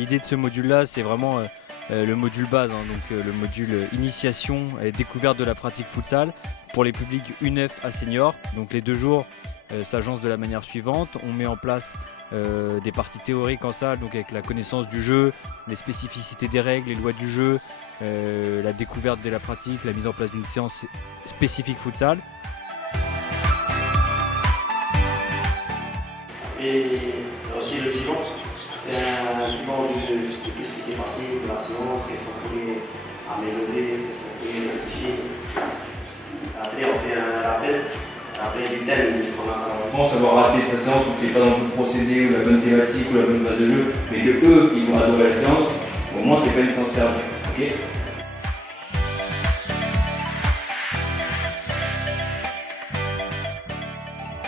L'idée de ce module-là, c'est vraiment le module base, hein, donc le module initiation et découverte de la pratique futsal pour les publics U9 à senior. Donc les 2 jours s'agencent de la manière suivante. On met en place des parties théoriques en salle, donc avec la connaissance du jeu, les spécificités des règles, les lois du jeu, la découverte de la pratique, la mise en place d'une séance spécifique futsal. Et aussi le bilan, c'est un bilan de qu'est-ce qui s'est passé de la séance, qu'est-ce qu'on pourrait améliorer, qu'est-ce qu'on pourrait rectifier. Après on fait un rappel du thème de ce qu'on a. Je pense avoir raté ta séance où tu n'es pas dans le bon procédé ou la bonne thématique ou la bonne phase de jeu, mais que eux, ils ont adoré la séance, au moins c'est pas une séance perdue. Okay.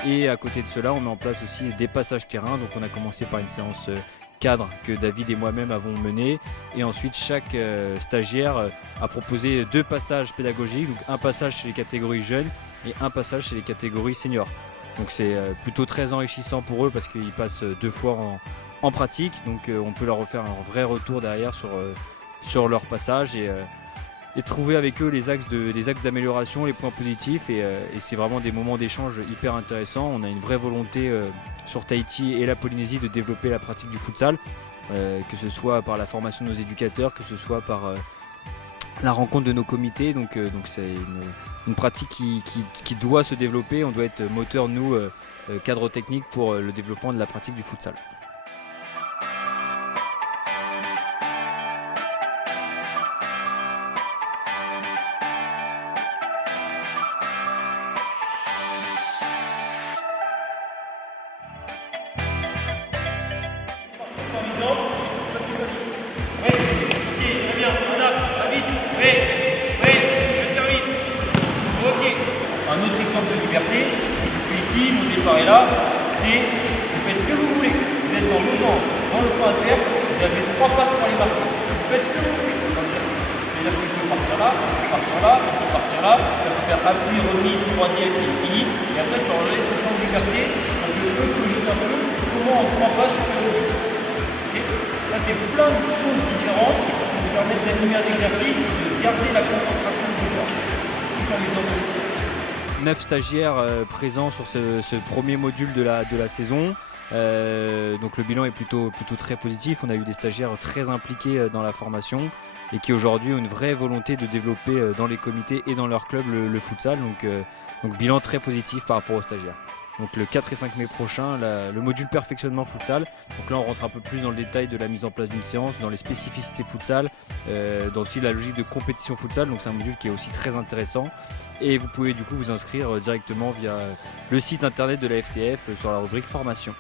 Et à côté de cela, on met en place aussi des passages terrain. Donc on a commencé par une séance cadre que David et moi-même avons menée. Et ensuite, chaque stagiaire a proposé 2 passages pédagogiques. Donc un passage chez les catégories jeunes et un passage chez les catégories seniors. Donc c'est plutôt très enrichissant pour eux parce qu'ils passent 2 fois en pratique. Donc on peut leur refaire un vrai retour derrière sur leur passage et trouver avec eux les axes d'amélioration, les points positifs et c'est vraiment des moments d'échange hyper intéressants. On a une vraie volonté sur Tahiti et la Polynésie de développer la pratique du futsal, que ce soit par la formation de nos éducateurs, que ce soit par la rencontre de nos comités. Donc c'est une pratique qui doit se développer. On doit être moteur, nous, cadre technique pour le développement de la pratique du futsal. Un autre exemple de liberté, celui-ci, mon départ est là, c'est vous faites ce que vous voulez. Vous êtes dans le camp adverse, vous avez 3 passes pour aller marquer. Vous faites ce que vous voulez. C'est-à-dire que je peux partir là, ça peut faire appui, remise, 3e et fini. Et après tu leur laisses le champ de liberté pour que eux cogitent un peu comment on se rend pas sur le jeu. Là c'est plein de choses différentes qui vous permettent d'animer un exercice et de garder la concentration du joueur. C'est un exemple aussi. 9 stagiaires présents sur ce premier module de la saison. Donc le bilan est plutôt très positif. On a eu des stagiaires très impliqués dans la formation et qui aujourd'hui ont une vraie volonté de développer dans les comités et dans leur club le futsal. Donc bilan très positif par rapport aux stagiaires. Donc le 4 et 5 mai prochain, le module perfectionnement futsal. Donc là on rentre un peu plus dans le détail de la mise en place d'une séance, dans les spécificités futsal, dans aussi la logique de compétition futsal. Donc c'est un module qui est aussi très intéressant. Et vous pouvez du coup vous inscrire directement via le site internet de la FTF sur la rubrique formation.